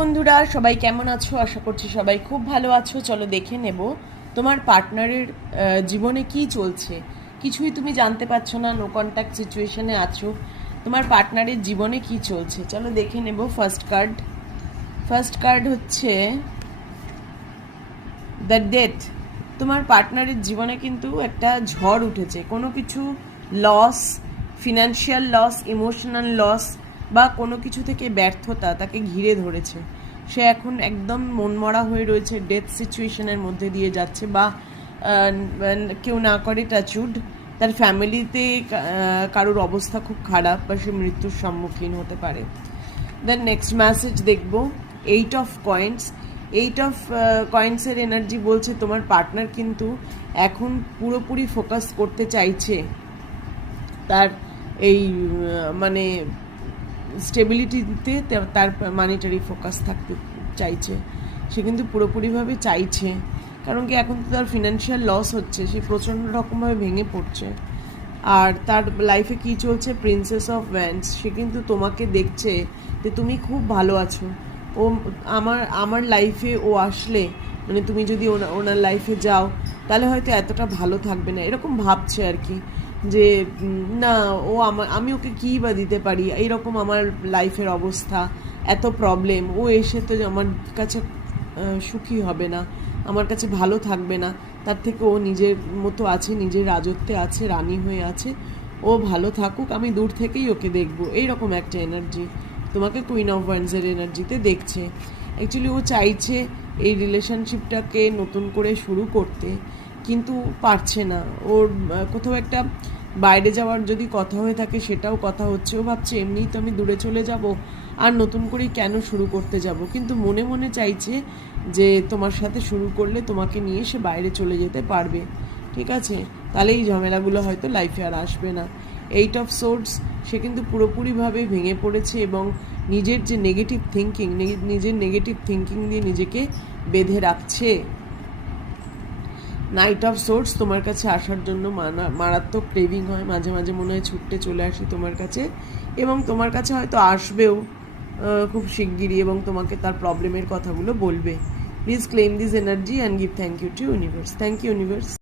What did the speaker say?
বন্ধুরা, সবাই কেমন আছো? আশা করছি সবাই খুব ভালো আছো। চলো দেখে নেব তোমার পার্টনারের জীবনে কি চলছে। কিছুই তুমি জানতে পারছো না, নো কন্ট্যাক্ট সিচুয়েশনে আছো। তোমার পার্টনারের জীবনে কি চলছে চলো দেখে নেব। ফার্স্ট কার্ড হচ্ছে দ্য ডেথ। তোমার পার্টনারের জীবনে কিন্তু একটা ঝড় উঠেছে, কোনো কিছু loss, financial loss, emotional loss বা কোনো কিছু থেকে ব্যর্থতা তাকে ঘিরে ধরেছে। সে এখন একদম মনমরা হয়ে রয়েছে, ডেথ সিচুয়েশনের মধ্যে দিয়ে যাচ্ছে। বা কেউ না করে টাচউড, তার ফ্যামিলিতে কারোর অবস্থা খুব খারাপ বা সে মৃত্যুর সম্মুখীন হতে পারে। দেন নেক্সট মেসেজ দেখব, 8 অফ কয়েন্সের এনার্জি বলছে তোমার পার্টনার কিন্তু এখন পুরোপুরি ফোকাস করতে চাইছে তার এই মানে স্টেবিলিটিতে, তার মানিটারি ফোকাস থাকতে চাইছে। সে কিন্তু পুরোপুরিভাবে চাইছে, কারণ কি এখন তো তার ফিনান্সিয়াল লস হচ্ছে, সে প্রচণ্ড রকমভাবে ভেঙে পড়ছে। আর তার লাইফে কি চলছে, প্রিন্সেস অফ ওয়ান্ডস। সে কিন্তু তোমাকে দেখছে যে তুমি খুব ভালো আছো। ও আমার লাইফে ও আসলে, মানে তুমি যদি ওনার লাইফে যাও তাহলে হয়তো এতটা ভালো থাকবে না, এরকম ভাবছে আর কি। যে না, আমি ওকে কী বা দিতে পারি, এইরকম আমার লাইফের অবস্থা, এত প্রবলেম, ও এসে তো আমার কাছে সুখী হবে না, আমার কাছে ভালো থাকবে না। তার থেকে ও নিজের মতো আছে, নিজের রাজত্বে আছে, রানী হয়ে আছে, ও ভালো থাকুক, আমি দূর থেকেই ওকে দেখবো, এইরকম একটা এনার্জি তোমাকে কুইন অফ ওয়ান্ডসের এনার্জিতে দেখছে। অ্যাকচুয়ালি ও চাইছে এই রিলেশনশিপটাকে নতুন করে শুরু করতে, কিন্তু পারছে না। ওর কোথাও একটা বাইরে যাওয়ার যদি কথা হয়ে থাকে সেটাও কথা হচ্ছে, ও ভাবছে এমনিই তো আমি দূরে চলে যাব, আর নতুন করে কেন শুরু করতে যাব। কিন্তু মনে মনে চাইছে যে তোমার সাথে শুরু করলে তোমাকে নিয়ে সে বাইরে চলে যেতে পারবে, ঠিক আছে? তাহলে এই ঝামেলাগুলো হয়তো লাইফে আর আসবে না। 8 অফ সোর্ডস, সে কিন্তু পুরোপুরিভাবে ভেঙে পড়েছে এবং নিজের যে নেগেটিভ থিঙ্কিং দিয়ে নিজেকে বেঁধে রাখছে। নাইট অফ সোর্স, তোমার কাছে আসার জন্য মারাত্মক ক্রেভিং হয়, মাঝে মাঝে মনে হয় ছুটতে চলে আসি তোমার কাছে, এবং তোমার কাছে হয়তো আসবেও খুব শিগগিরই, এবং তোমাকে তার প্রবলেমের কথাগুলো বলবে। Please claim this energy and give thank you to universe. Thank you universe.